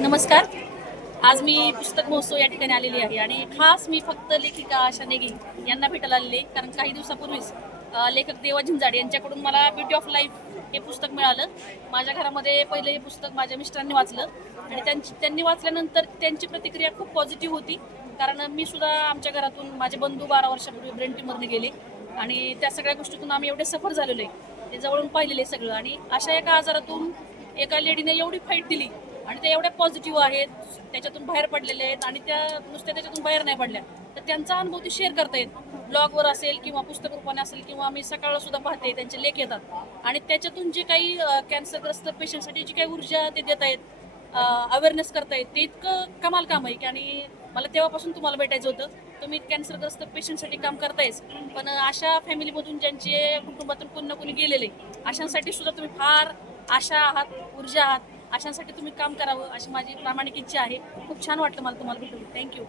नमस्कार. आज मी पुस्तक महोत्सव या ठिकाणी आलेली आहे आणि खास मी फक्त लेखिका आशा नेगी यांना भेटायला आलेली आहे. कारण काही दिवसापूर्वीच लेखक देवा झिंजाडे यांच्याकडून मला ब्युटी ऑफ लाईफ हे पुस्तक मिळालं. माझ्या घरामध्ये पहिले हे पुस्तक माझ्या मिस्टरांनी वाचलं आणि त्यांनी वाचल्यानंतर त्यांची प्रतिक्रिया खूप पॉझिटिव्ह होती. कारण मी सुद्धा आमच्या घरातून माझे बंधू 12 वर्षापूर्वी ब्रेन ट्यूमरने गेले आणि त्या सगळ्या गोष्टीतून आम्ही एवढे सफर झालेलो आहे, ते जवळून पाहिलेलं आहे सगळं. आणि अशा एका आजारातून एका लेडीने एवढी फाईट दिली आणि त्या एवढ्या पॉझिटिव्ह आहेत, त्याच्यातून बाहेर पडलेल्या आहेत आणि त्या नुसत्या त्याच्यातून बाहेर नाही पडल्या, तर त्यांचा अनुभव ते शेअर करता येत. ब्लॉगवर असेल किंवा पुस्तक रूपाने असेल किंवा मी सकाळला सुद्धा पाहते त्यांचे लेख येतात आणि त्याच्यातून जे काही कॅन्सरग्रस्त पेशंटसाठी जी काही ऊर्जा ते देत आहेत, अवेअरनेस करतायत, ते इतकं कमाल काम आहे की. आणि मला तेव्हापासून तुम्हाला भेटायचं होतं. तुम्ही कॅन्सरग्रस्त पेशंटसाठी काम करतायच, पण अशा फॅमिलीमधून ज्यांचे कुटुंबातून कोणी ना कोणी गेलेले, अशांसाठी सुद्धा तुम्ही फार आशा आहात, ऊर्जा आहात. अशांसाठी तुम्ही काम करावं अशी माझी प्रामाणिक इच्छा आहे. खूप छान वाटलं मला तुम्हाला भेटून. थँक्यू.